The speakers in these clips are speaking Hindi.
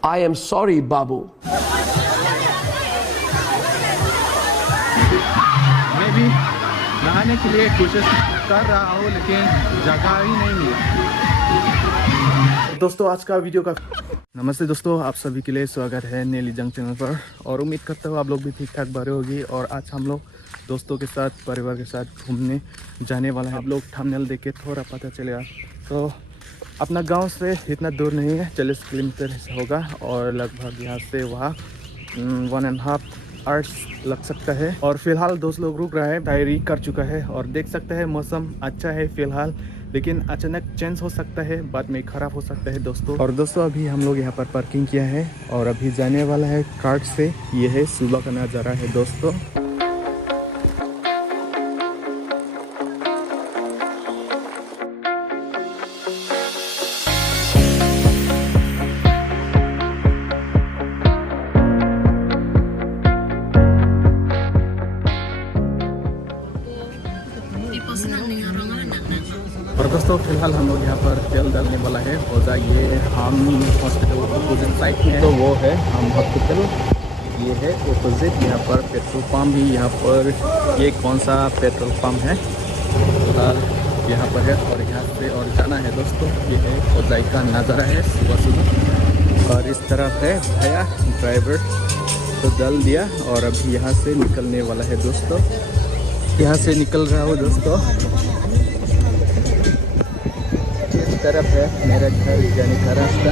I am sorry, Babu. मैं भी नहाने के लिए कोशिश कर रहा हूँ लेकिन जगह ही नहीं मिली। दोस्तों आज का वीडियो का नमस्ते दोस्तों, आप सभी के लिए स्वागत है नीली जंग चैनल पर। और उम्मीद करता हूँ आप लोग भी ठीक ठाक भरे होगी। और आज हम लोग दोस्तों के साथ परिवार के साथ घूमने जाने वाला है। आप लोग थंबनेल देख के थोड़ा पता चलेगा। तो अपना गांव से इतना दूर नहीं है, 40 किलोमीटर होगा और लगभग यहाँ से वहाँ 1.5 आवर्स लग सकता है। और फिलहाल दोस्त लोग रुक रहा है, डायरी कर चुका है और देख सकते हैं मौसम अच्छा है फिलहाल, लेकिन अचानक चेंज हो सकता है, बाद में ख़राब हो सकता है दोस्तों। और दोस्तों अभी हम लोग यहाँ पर पार्किंग किया है और अभी जाने वाला है कार्ट से। ये है सुबह का नज़ारा है दोस्तों। और दोस्तों फिलहाल हम लोग यहाँ पर तेल डालने वाला है। होजा ये हम हॉस्पिटल अपोजिट साइड में है, तो वो है हम हॉस्पिटल, ये है अपोजिट। यहाँ पर पेट्रोल पंप भी, यहाँ पर ये कौन सा पेट्रोल पंप है फिलहाल यहाँ पर है। और यहाँ से और जाना है दोस्तों। ये है होजाई का नज़ारा है सुबह सुबह। और इस तरफ है भैया ड्राइवर, तो डाल दिया और अभी यहाँ से निकलने वाला है दोस्तों। यहाँ से निकल रहा हूँ दोस्तों। तरफ है मेरा घर जाने का रास्ता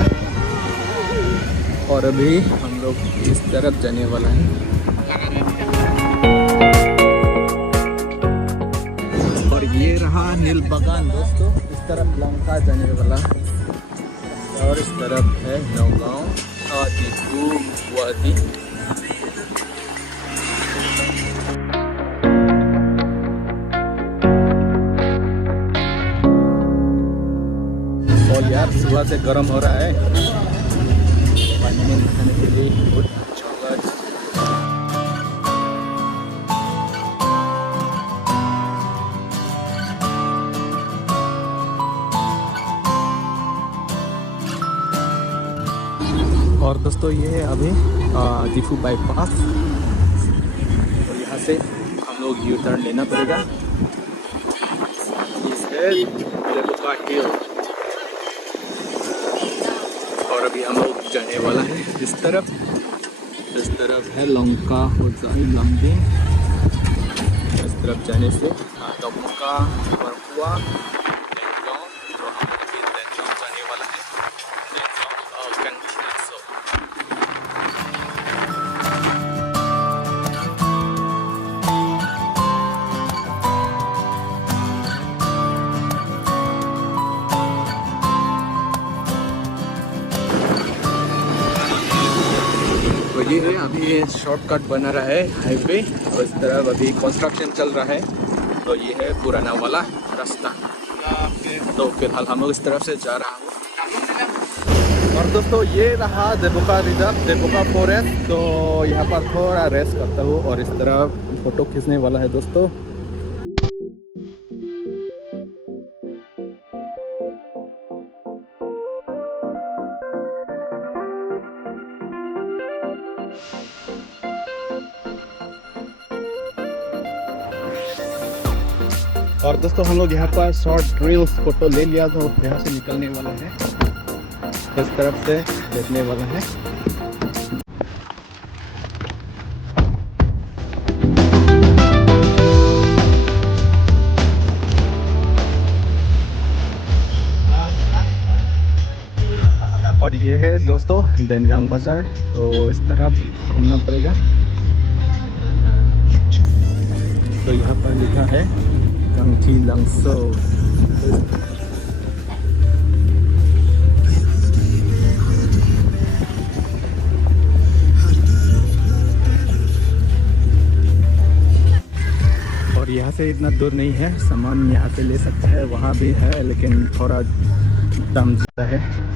और अभी हम लोग इस तरफ जाने वाला है। और ये रहा नील बागान दोस्तों, इस तरफ लंका जाने वाला और इस तरफ है नौगांव आदि खूब वादी। और यार सुबह से गर्म हो रहा है, पानी में नहाने के लिए बहुत अच्छा होगा। और दोस्तों ये है अभी दिफू बाईपास और यहाँ से हम लोग यू टर्न लेना पड़ेगा। इस है रेलुका हिल और अभी हम लोग जाने वाला है इस तरफ। इस तरफ है लंका होजाई लंबिंग, इस तरफ जाने से डोमका बरहुआ लेंगांव, तो हम लोग अभी लेंगांव जाने वाला है। लेंगांव कंगनासो। तो ये है अभी शॉर्टकट बना रहा है हाईवे और इस तरफ अभी कंस्ट्रक्शन चल रहा है। तो ये है पुराना वाला रास्ता, तो फिलहाल हम लोग इस तरफ से जा रहा हूँ। और दोस्तों ये रहा देबुका रिजर्व, देबुका फॉरेस्ट। तो यहाँ पर थोड़ा रेस्ट करता हूँ और इस तरफ फोटो खींचने वाला है दोस्तों। और दोस्तों हम लोग यहाँ पर शॉर्ट रील्स फोटो ले लिया, तो यहाँ से निकलने वाला है, इस तरफ से देखने वाला है। और ये है दोस्तों देनगांग बाजार, तो इस तरफ घूमना पड़ेगा। तो यहाँ पर लिखा है गंगकी लंगसो। और यहाँ से इतना दूर नहीं है, सामान यहाँ से ले सकता है, वहाँ भी है लेकिन थोड़ा दाम ज़्यादा है।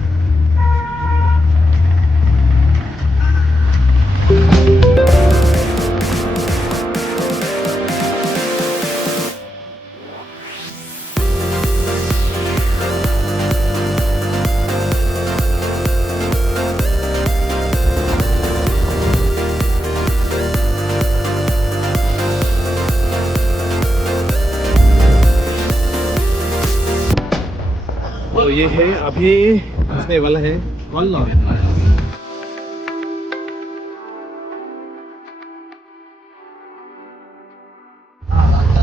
ये है अभी घुसने वाला है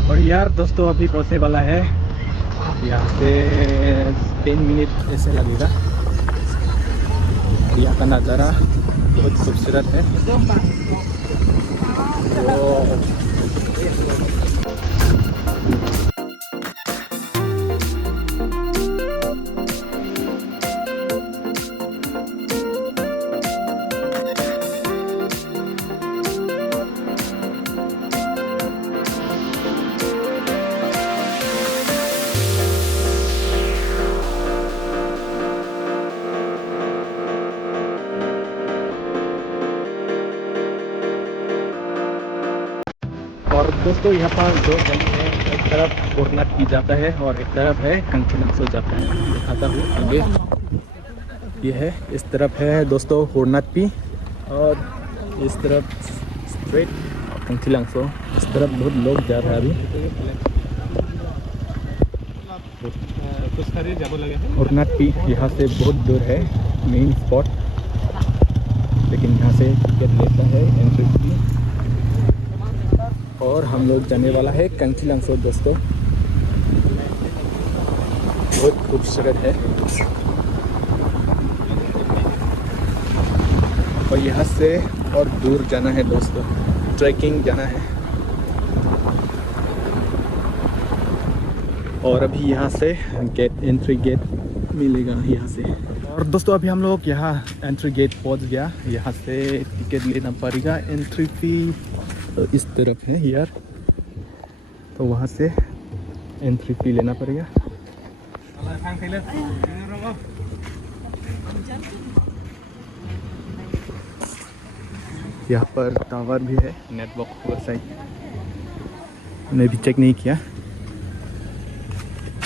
और यार दोस्तों अभी पहुंचने वाला है। यहाँ से 10 मिनट ऐसे लगेगा। यहाँ का नज़ारा बहुत खूबसूरत है। और दोस्तों यहाँ पर दो जगह है, एक तरफ होरनाथ की जाता है और एक तरफ है कंचीलांगसो जाता है। दिखाता हूँ आगे, ये है इस तरफ है दोस्तों होरनाथ पी और इस तरफ स्ट्रेट कंचीलांगसो। इस तरफ बहुत लोग जा रहे हैं अभी। होरनाथ पी यहाँ से बहुत दूर है मेन स्पॉट, लेकिन यहाँ से टिकट लेता है एंट्री फी। और हम लोग जाने वाला है कंचीलांगसो दोस्तों। बहुत खूबसूरत है और यहाँ से और दूर जाना है दोस्तों, ट्रैकिंग जाना है। और अभी यहाँ से एंट्री गेट मिलेगा यहाँ से। और दोस्तों अभी हम लोग यहाँ एंट्री गेट पहुँच गया। यहाँ से टिकट लेना पड़ेगा, एंट्री फी तो इस तरफ है यार, तो वहाँ से एंट्री फी लेना पड़ेगा। यहाँ पर टावर भी है, नेटवर्क पूरा सही, मैं भी चेक नहीं किया।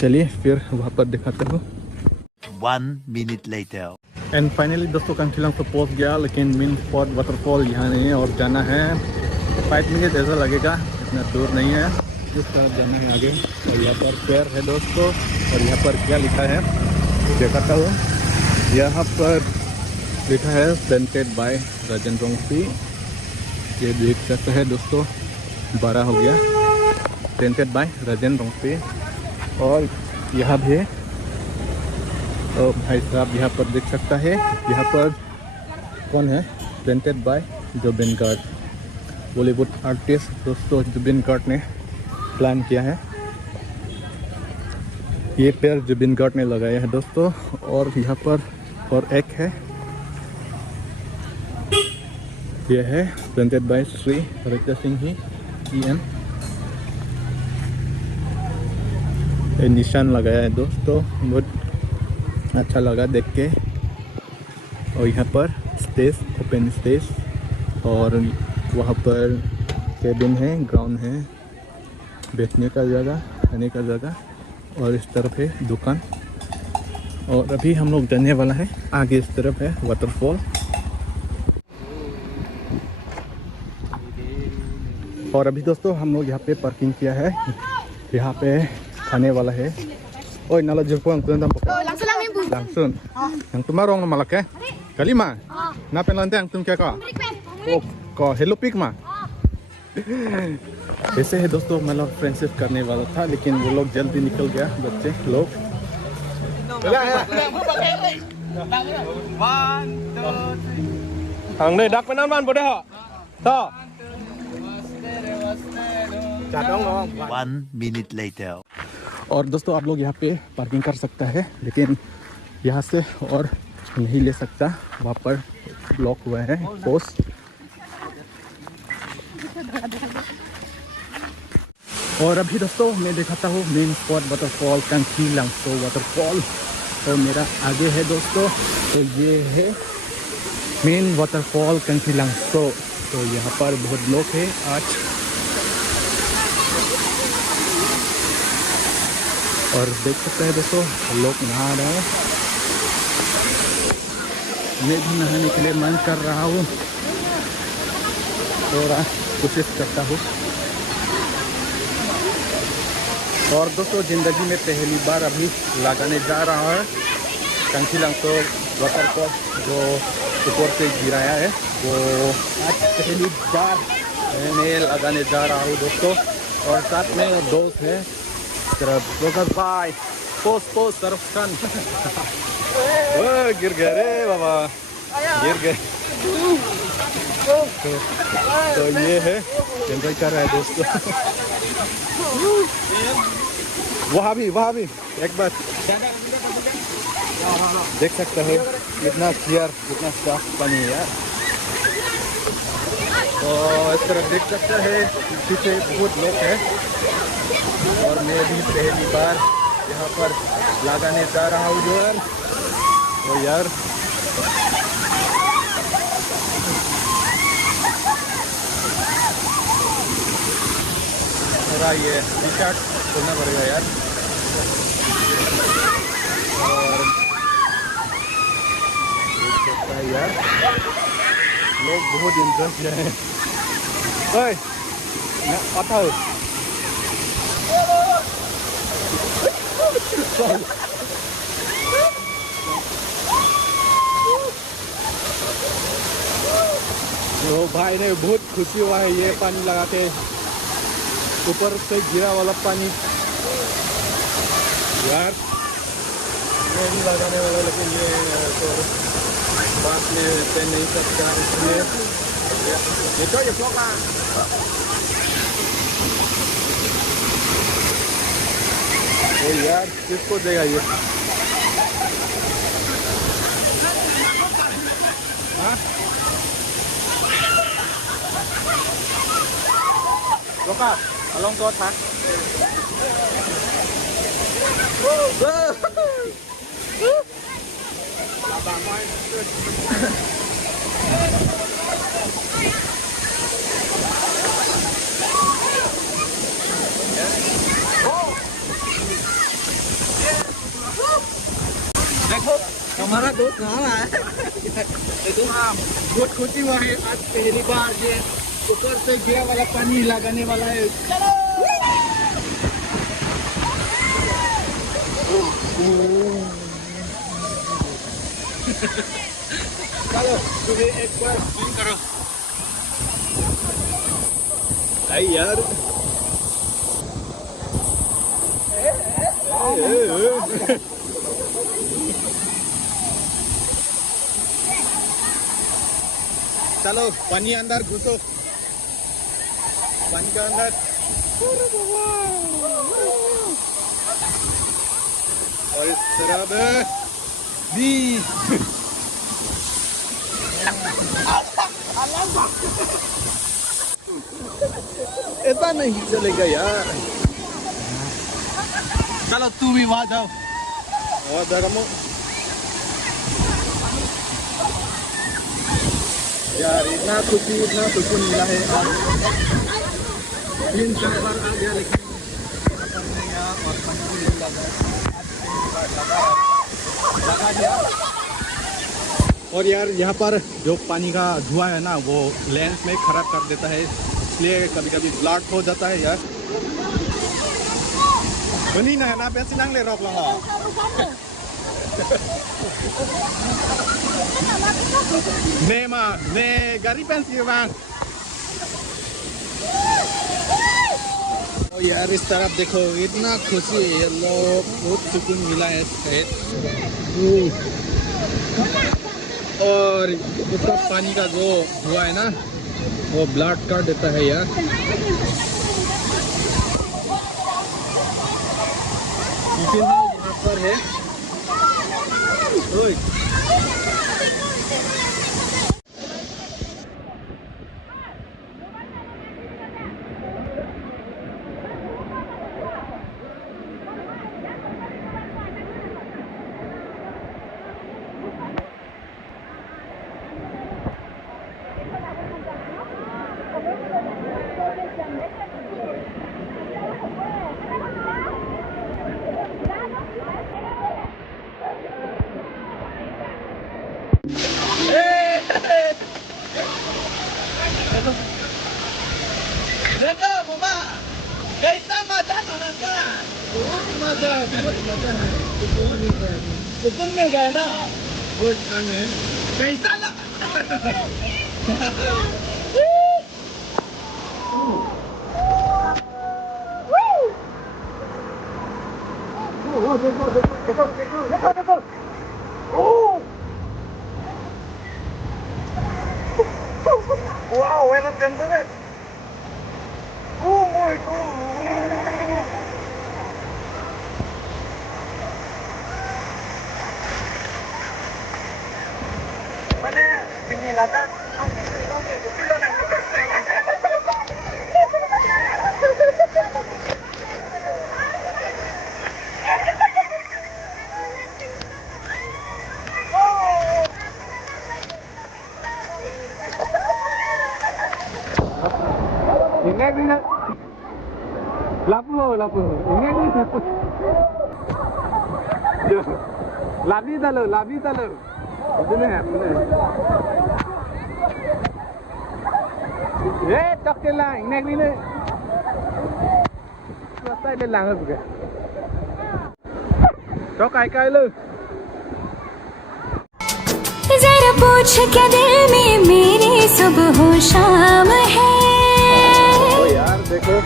चलिए फिर वहाँ पर दिखाता हूँ। 1 minute later. एंड फाइनली दोस्तों कंचीलांगसो पहुँच गया, लेकिन मेन स्पॉट वाटरफॉल यहाँ नहीं है और जाना है 5 मिनट ऐसा लगेगा, इतना दूर नहीं है। इस तरफ जाना है आगे। और यहाँ पर पेड़ है दोस्तों, और यहाँ पर क्या लिखा है दिखाता हूँ। यहाँ पर लिखा है प्लांटेड बाय राजन रोंगपी। ये देख सकते हैं दोस्तों, 12 हो गया, प्लांटेड बाय राजन रोंगपी। और यहाँ भी है, और भाई साहब यहाँ पर देख सकता है। यहाँ पर कौन है, planted by Zubin Garg, Bollywood artist दोस्तों जुबिन गार्ड ने प्लान किया है। ये पेड़ जुबिन गार्ड ने लगाया है दोस्तों। और यहाँ पर और एक है, यह है प्लांटेड बाय श्री हरिता सिंह ही EN। ये निशान लगाया है दोस्तों, बहुत अच्छा लगा देख के। और यहाँ पर स्पेस, ओपन स्पेस, और वहाँ पर केबिन है, ग्राउंड है, बैठने का जगह, खाने का जगह, और इस तरफ है दुकान। और अभी हम लोग जाने वाला है आगे, इस तरफ है वाटरफॉल। और अभी दोस्तों हम लोग यहाँ पे पार्किंग किया है, यहाँ पे खाने वाला है। ओए नाला जुरपुang tuan tampok. Langsung lang yung buso. Langsung. Yang tumarong na malaki. Kalima. Napin lang yang tum क्या का? ओ का हेलो पिक मा। ऐसे है दोस्तों, मतलब फ्रेंडशिप करने वाला था, लेकिन वो लोग जल्दी निकल गया बच्चे लोग। Hàng đây đắc với năm văn bộ đây họ. To. 1 minute later. और दोस्तों आप लोग यहाँ पे पार्किंग कर सकता है, लेकिन यहाँ से और नहीं ले सकता, वहाँ पर ब्लॉक हुआ है पोस्ट। और अभी दोस्तों मैं दिखाता हूँ मेन स्पॉट वाटरफॉल, कंचीलांगसो वाटरफॉल। और मेरा आगे है दोस्तों, तो ये है मेन वाटरफॉल कंचीलांगसो। तो यहाँ पर बहुत लोग हैं आज, और देख सकते हैं दोस्तों लोग नहा रहे हैं। मैं भी नहाने के लिए मन कर रहा हूँ, थोड़ा कोशिश करता हूँ। और दोस्तों ज़िंदगी में पहली बार अभी लगाने जा रहा है कंखीलंग तो वाटर को जो ऊपर से गिराया है वो आज पहली बार मैं लगाने जा रहा हूँ दोस्तों। और साथ में दोस्त है तरफ भाई पोस्ट सरफखान गिर गए रे बाबा गिर गए। तो ये है एंजॉय कर रहा है दोस्तों। वहाँ भी एक बार देख सकते हैं कितना क्लियर कितना साफ पानी है यार। तो इस तरफ देख सकते हैं पीछे बहुत लोग हैं और मैं भी पहली बार यहाँ पर लगाने जा रहा हूँ जो यार। तो यार थोड़ा ये टी-शर्ट खोलना पड़ेगा यार। और देख सकता है यार लोग बहुत इंटरेस्ट किया है। ओए मैं आता हूँ तो भाई ने बहुत खुशी हुआ है ये पानी लगाते ऊपर से गिरा वाला पानी यार। मैं भी लगाने वाला लेकिन ये तो बात में पहन नहीं सकता इसलिए ये तो ये फोका ओ यार किसको देगा ये हाँ फोका along to attack देखो हमारा दोस्त कहाँ है देखो हाँ बहुत खुशी हुआ है आज पहली बार ये ऊपर से गिरा वाला पानी लगाने वाला है। चलो तुम्हें एक बार फोन करो भाई यार। चलो पानी अंदर घुसो पानी के अंदर और इस तरह भी ऐसा नहीं चलेगा यार। चलो तू भी वहां जाओ और धर्मो यार इतना खुशी मिला है आज 3-4 बार आ गया लेकिन और पानी नहीं लगा दिया। और यार यहाँ पर जो पानी का धुआं है ना वो लेंस में खराब कर देता है इसलिए कभी कभी ब्लॉक हो जाता है यार। बनी ना है ना पैसे नंग ले रोक लगा ने गाड़ी पेंसिल bang ओ यार इस तरफ देखो इतना खुशी है ये लोग बहुत सुकून मिला है और उसका पानी का जो हुआ है ना वो ब्लॉक कर देता है यार। लेकिन यहाँ पर है ओए Ganda, mama! Gaita, Wow, enak banget. Oh my god. Mana sini lata? Ini lapu. Ini labi talo. Bener. Cok lang. Ini. Selesai dia lang juga. Cok kai lu. जरा पूछ क्या दिल में मेरी सुबह शाम है। ओ यार देखो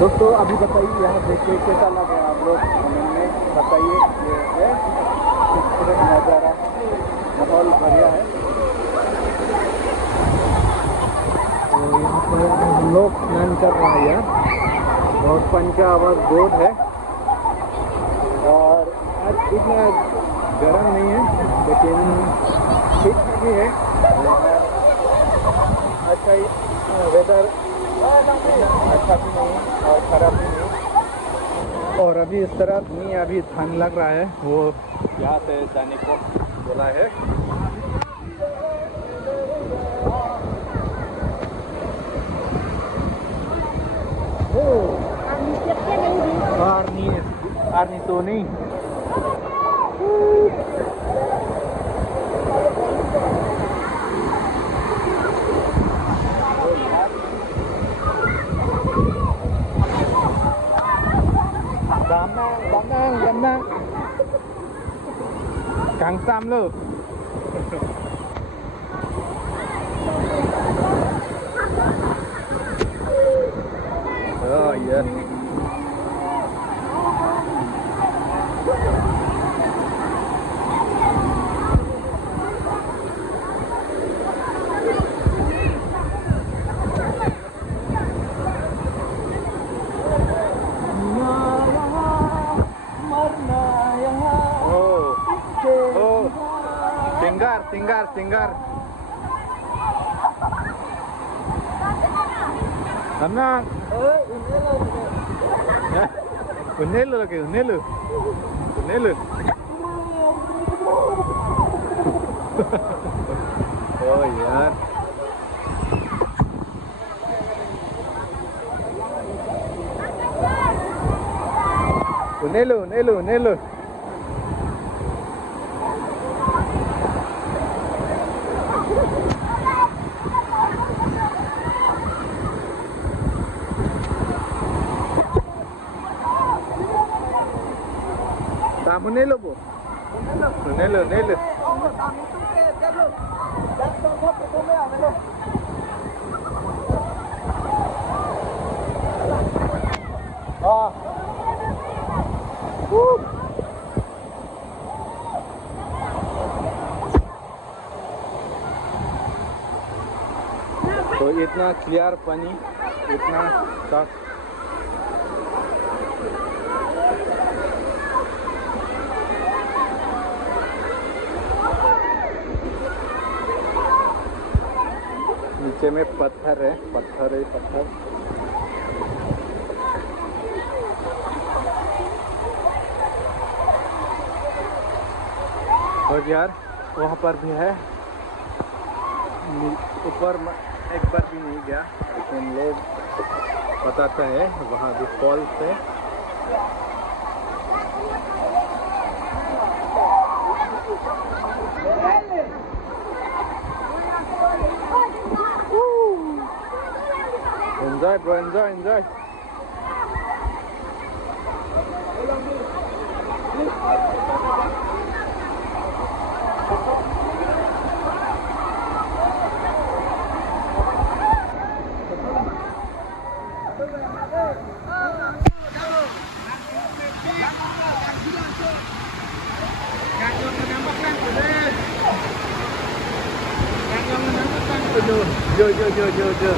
दोस्तों, अभी बताइए यहाँ देख के कैसा लगा आप लोग कमेंट में बताइए। ये है खूबसूरत नज़ारा, माहौल बढ़िया है। तो यहाँ पे हम लोग स्नान कर रहे हैं यार, और पंचावत बोट है, और आज इतना गर्म नहीं है लेकिन ठीक ठाक ही है। अच्छा ही वेदर अच्छा भी नहीं और ख़राब भी नहीं। और अभी इस तरफ नहीं, अभी ठंड लग रहा है, वो यहाँ से जाने को बोला है। Arni Tony. Ganda. Kang Sam lo. Oh iya. Tinggar. Tenang. Unelu lagi. Oh यार, Unelu. Unelu po. Unelu. तो इतना क्लियर पानी, इतना साफ। नीचे में पत्थर है। और यार वहाँ पर भी है, ऊपर एक बार भी नहीं गया, लेकिन लोग बताते हैं वहाँ भी फॉल्स है। Enjoy bro, enjoy. Jo.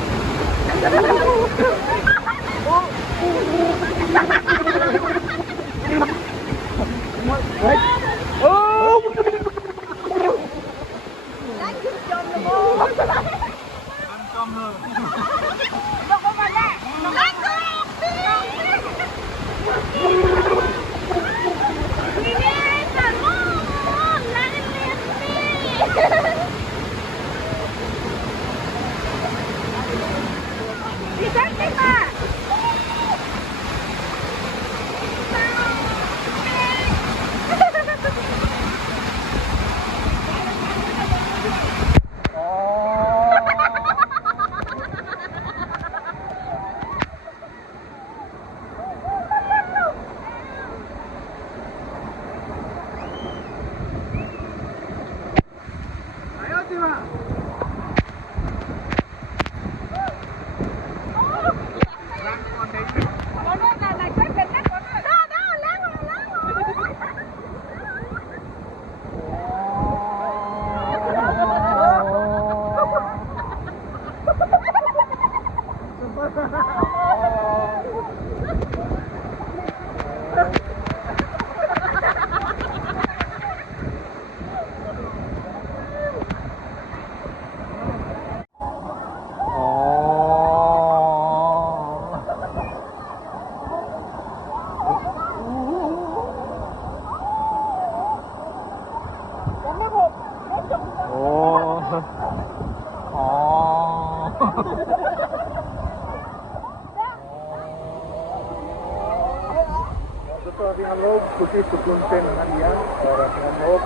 दोस्तों अभी हम लोग कुछ सुकून से नहा लिया और हम लोग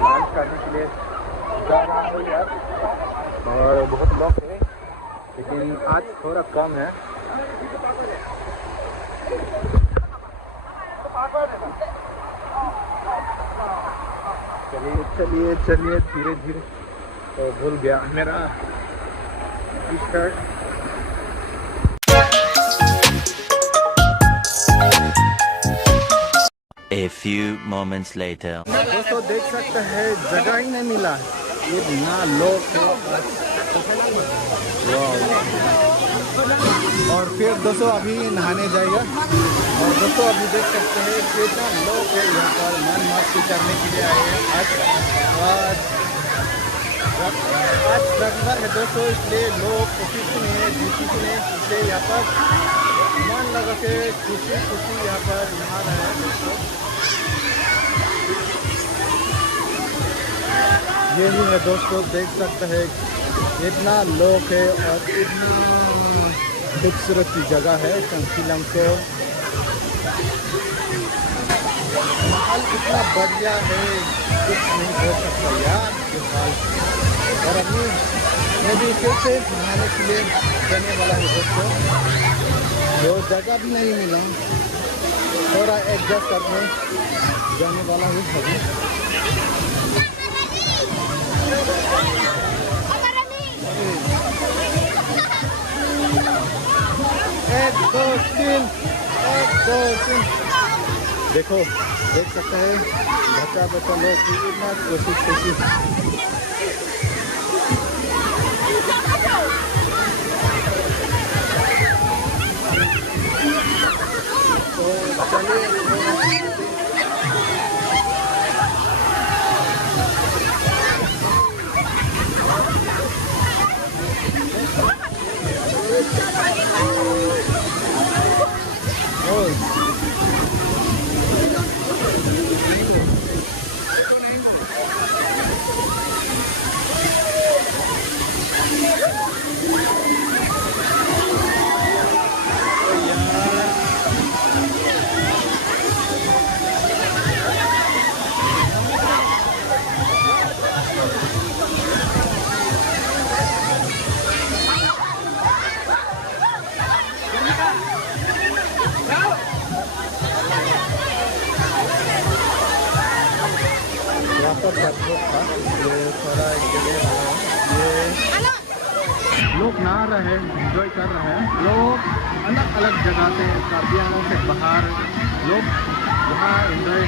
लंच करने के लिए जा रहा है यार। और बहुत लोग थे लेकिन आज थोड़ा कम है। चलिए धीरे धीरे। तो भूल गया मेरा T-shirt. A few moments later. दोस्तों देख सकते हैं जगह ही नहीं मिला, इतना लोग थे। और फिर दोस्तों अभी नहाने जाएगा। और दोस्तों अभी देख सकते हैं कितना लोग है यहाँ पर मन मस्ती करने के लिए आए हैं। आज रविवार है दोस्तों, इसलिए लोग ऑफिस में ड्यूटी में, इसलिए यहाँ पर मन लगा के खुशी यहाँ पर नहा रहे हैं दोस्तों। यही है दोस्तों, देख सकते हैं इतना लोग है और इतना खूबसूरत जगह है संसीलम को। माहौल इतना बढ़िया है, कुछ नहीं हो सकता यार ये हाल। और अभी मैं भी फिर से नहाने के लिए जाने वाला हूँ दोस्तों। वो जगह भी नहीं मिला, थोड़ा एडजस्ट करने जाने वाला हूँ अभी। 1 2 3 1 2 3। देखो देख सकते हैं बच्चा लोग भी इतना खुशी। तो चलिए रात को था, ये थोड़ा एक जगह है, ये लोग नहा रहे हैं, एंजॉय कर रहे हैं। लोग अलग अलग जगह से, कार्बियानों से बाहर लोग यहाँ एंजॉय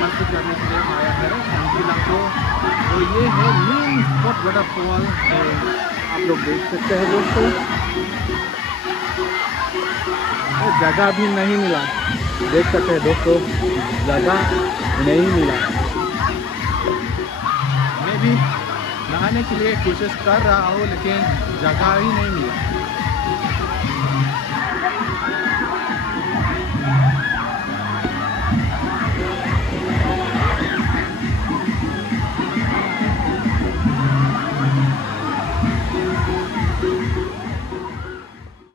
मस्ती करने के लिए आया है संगीलम को। तो ये है मेन स्पॉट वाटरफॉल, आप लोग देख सकते हैं दोस्तों। जगह भी नहीं मिला, देख सकते हैं दोस्तों, जगह नहीं मिला। मैं भी नहाने के लिए कोशिश कर रहा हूँ लेकिन जगह ही नहीं मिला।